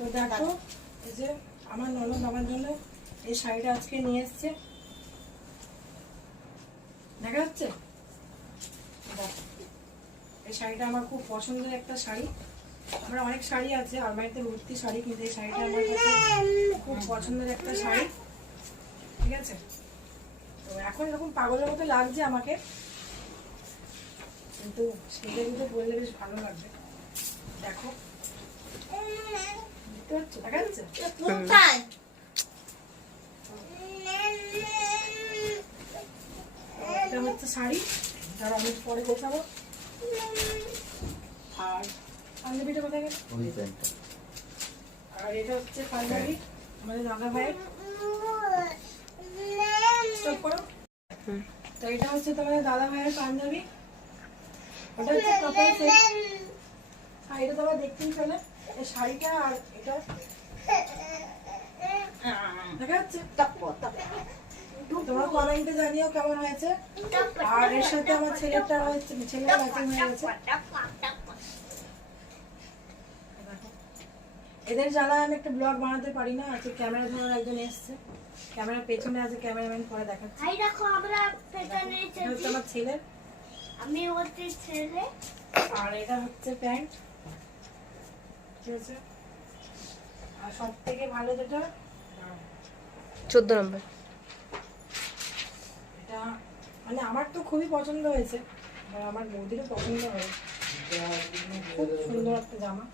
তো দেখো এই যে আমার ননদ আমার জন্য এই শাড়িটা আজকে নিয়ে এসছে, দেখা যাচ্ছে? এই শাড়িটা আমার খুব পছন্দের একটা শাড়ি। আমার অনেক শাড়ি আছে আলমারিতে ভর্তি শাড়ি, কিন্তু এই শাড়িটা আমার কাছে খুব পছন্দের একটা শাড়ি, ঠিক আছে? তো এখন এরকম পাগলের মতো লাগছে আমাকে, কিন্তু সেটা কিন্তু বললে বেশ ভালো লাগবে। দেখো দেখতে পাচ্ছ, দেখা যাচ্ছে? এটা হচ্ছে শাড়ি, তার অনেক পরে গোছাবো। আর পাঞ্জাবিটা কোথায় গেল? আর এটা হচ্ছে পাঞ্জাবি আমাদের দাদা ভাইয়ের। স্টপ করো। তো এটা হচ্ছে তোমাদের দাদা ভাইয়ের পাঞ্জাবি, ওটা হচ্ছে কাপড় সেট। শাড়িটা তোমরা দেখতেই পেলে, এই শাড়িটা আর এটা দেখা যাচ্ছে। তোমরা কমেন্টে জানিও কেমন হয়েছে। আর এর সাথে আমার ছেলেটা হচ্ছে, ছেলে ম্যাচিং হয়ে গেছে। এদের জ্বালা আমি একটা ব্লগ বানাতে পারি না। আজকে ক্যামেরা ধরার একজন এসছে, ক্যামেরার পেছনে আছে ক্যামেরাম্যান, পরে দেখাচ্ছি। এই দেখো আমরা পেছনে এটা হচ্ছে আমার ছেলে, আমি হচ্ছে ছেলে। আর এটা হচ্ছে প্যান্ট, ঠিক আছে? আর সব থেকে ভালো যেটা 14 নম্বর, এটা মানে আমার তো খুবই পছন্দ হয়েছে, আর আমার বৌদিরও পছন্দ হয়েছে। খুব সুন্দর একটা জামা।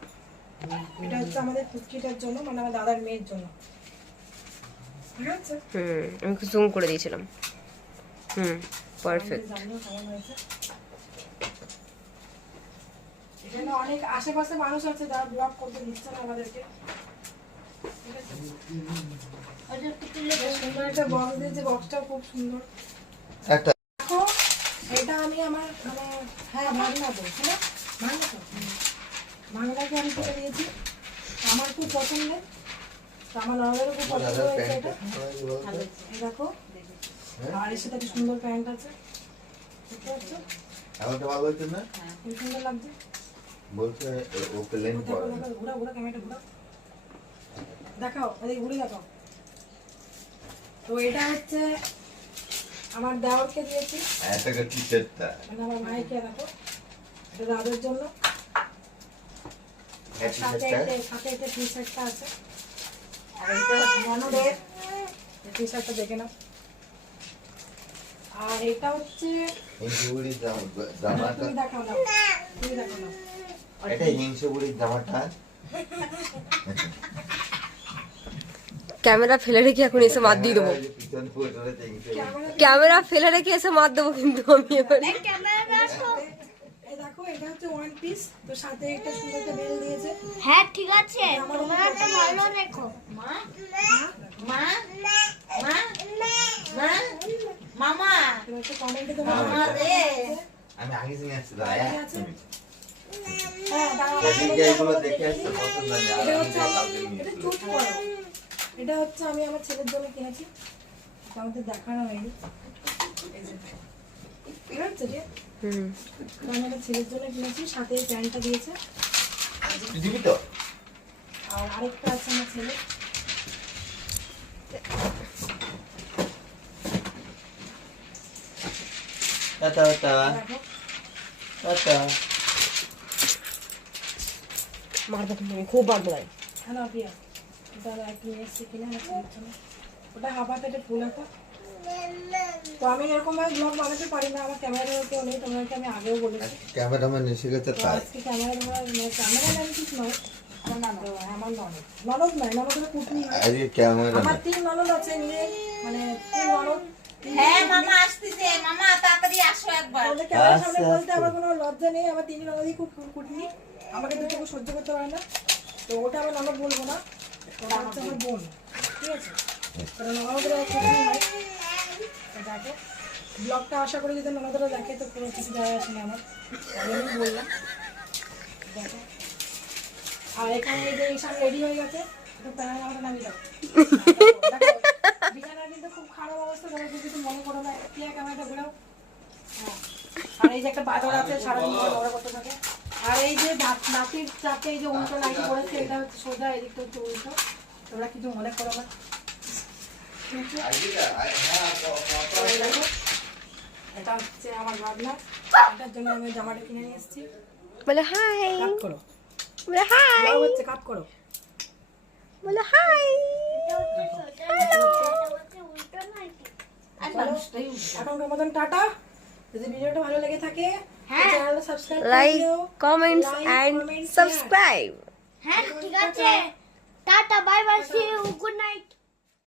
এটা হচ্ছে আমাদের পুত্রিটার জন্য, মানে আমার দাদার মেয়ের জন্য, ঠিক আছে? আমি জুম করে দিয়েছিলাম। পারফেক্ট। জানিও কেমন হয়েছে। এখানে অনেক আশেপাশে মানুষ আছে যারা ব্লগ করতে দিচ্ছে না আমাদেরকে, ঠিক আছে? বেশ সুন্দর একটা বক্স দিয়েছে, বক্সটাও খুব সুন্দর। একটা দেখো এটা আমি আমার মানে হ্যাঁ ভাগনা তো, হ্যাঁ ভাগনা তো, ভাগনাকে আমি করে দিয়েছি। আমার খুব পছন্দের, তো আমার ননদেরও খুব পছন্দ হয়েছে এটা। এই দেখো, আর এর সাথে একটা সুন্দর প্যান্ট আছে, দেখতে পাচ্ছ? আমাকে ভালো হয়েছে না? খুব সুন্দর লাগছে। বলছে ও প্লেন দেখো পরে দেখো, ঘুরা ঘুরা ক্যামেরাটা ঘুরা দেখাও, এদিকে ঘুরে দেখাও। তো এটা হচ্ছে আমার দেওরকে দিয়েছি, এটাকে টি-শার্টটা মানে আমার ভাইকে। দেখো এটা দাদার জন্য, এই সাথে এটা টি শার্টটা আছে। আর এটা ননদের টি শার্টটা দেখে নাও। আর এটা হচ্ছে হিংসুগুড়ির জামাটা, তুমি দেখাও না, তুমি দেখাও না। এটা হিংসুগুড়ির জামাটা। ক্যামেরা ফেলে রেখে এখন এসে মাত দিয়ে দেবো। পিছনে পড়ে রয়েছে হিংসুগুড়ি। ক্যামেরা ফেলে রেখে এসে মাত দেবো কিন্তু আমি এবারে। এই দেখো এটা হচ্ছে ওয়ান পিস, তো সাথে একটা সুন্দর একটা বেল দিয়েছে। হ্যাঁ ঠিক আছে, তোমরা একটা ভালো রেখো। মা মা মা মা মামা তুমি একটু কমেন্টে তোমার আমি আগে নিয়ে আসছি আছে। হ্যাঁ দাঁড়াও, সেদিনকে এগুলো দেখে আসছে পছন্দ নেই, আর এটা আমি হচ্ছে কাউকে নিয়ে এটা এসেছি। চুপ করো। এটা হচ্ছে আমি আমার ছেলের জন্য কিনেছি, আমাদের দেখানো হয়নি। এই যে ঠিক আছে, যে আমি আমার ছেলের জন্য কিনেছি, সাথে এই প্যান্টটা দিয়েছে। তুই দিবি তো? আর আরেকটা আছে আমার ছেলে, টাটা টাটা দেখো টাটা। মারবো কিন্তু আমি, খুব মারবো তাই। হ্যালো প্রিয়া, এটা একটু নিয়ে এসেছি কিনে আমার ছেলের জন্য। ওটা হাফাতে একটা ফুল আছে। তো আমি এরকম ভাবে ব্লগ বানাতে পারি না, আমার ক্যামেরা কেউ নেই, তোমাকে আমি আগেও বলেছি। ক্যামেরাম্যান এসে গেছে তো তাই। আজকে ক্যামেরাম্যান ঠিক নয়, আমার ননদ, ননদ নয়, ননদের কুটনি হয়। আরে ক্যামেরা আমার 3 ননদ আছে, নিয়ে মানে 3 ননদ। হ্যাঁ মামা আসতেছে, মামা তাড়াতাড়ি আসো একবার। ওদের ক্যামেরার সামনে বলতে আমার কোনো লজ্জা নেই। আমার 3 ননদই খুব কুটনি, আমাকে দুটোকে সহ্য করতে পারে না। তো ওটা আমার ননদ বলবো না, ওটা হচ্ছে আমার বোন, ঠিক আছে? কারণ ননদরা কুটনি হয়। তো দেখো ব্লগটা আশা করি যদি ননদরা দেখে তো কোনো কিছু যায় আসে না আমার, তাই আমি বললাম। দেখো আর এখানে এই যে ঈশান রেডি হয়ে গেছে, তো প্যানেল আমাকে নামিয়ে দাও। দেখো, বিছানার কিন্তু খুব খারাপ অবস্থা, তোমরা কিছু মনে করো না। ক্যামেরাটা ঘোরাও। হ্যাঁ, আর এই যে একটা বাদর আছে, সারাদিন ঝগড়া করতে থাকে। আর এই যে নাতির চাপে এই যে উল্টো নাইটি পড়েছে, এটা হচ্ছে সোজা, এদিকটা হচ্ছে উল্টো। তোমরা কিছু মনে করো না। এই দেখো, এটা হচ্ছে আমার ভাবনা, এটার জন্য আমি জামাটা কিনে নিয়ে এসেছি। বলে হাই, কাট করো, বলে হাই, ব্লগ হচ্ছে, কাট করো। বলে হাই। এখনকার মতন টাটা। যদি ভিডিওটা ভালো লেগে থাকে চ্যানেলটা সাবস্ক্রাইব করে লাইক, দিও। Comments Like, and comment, share. Subscribe. হ্যাঁ ঠিক আছে, tata, bye bye, see you, good night.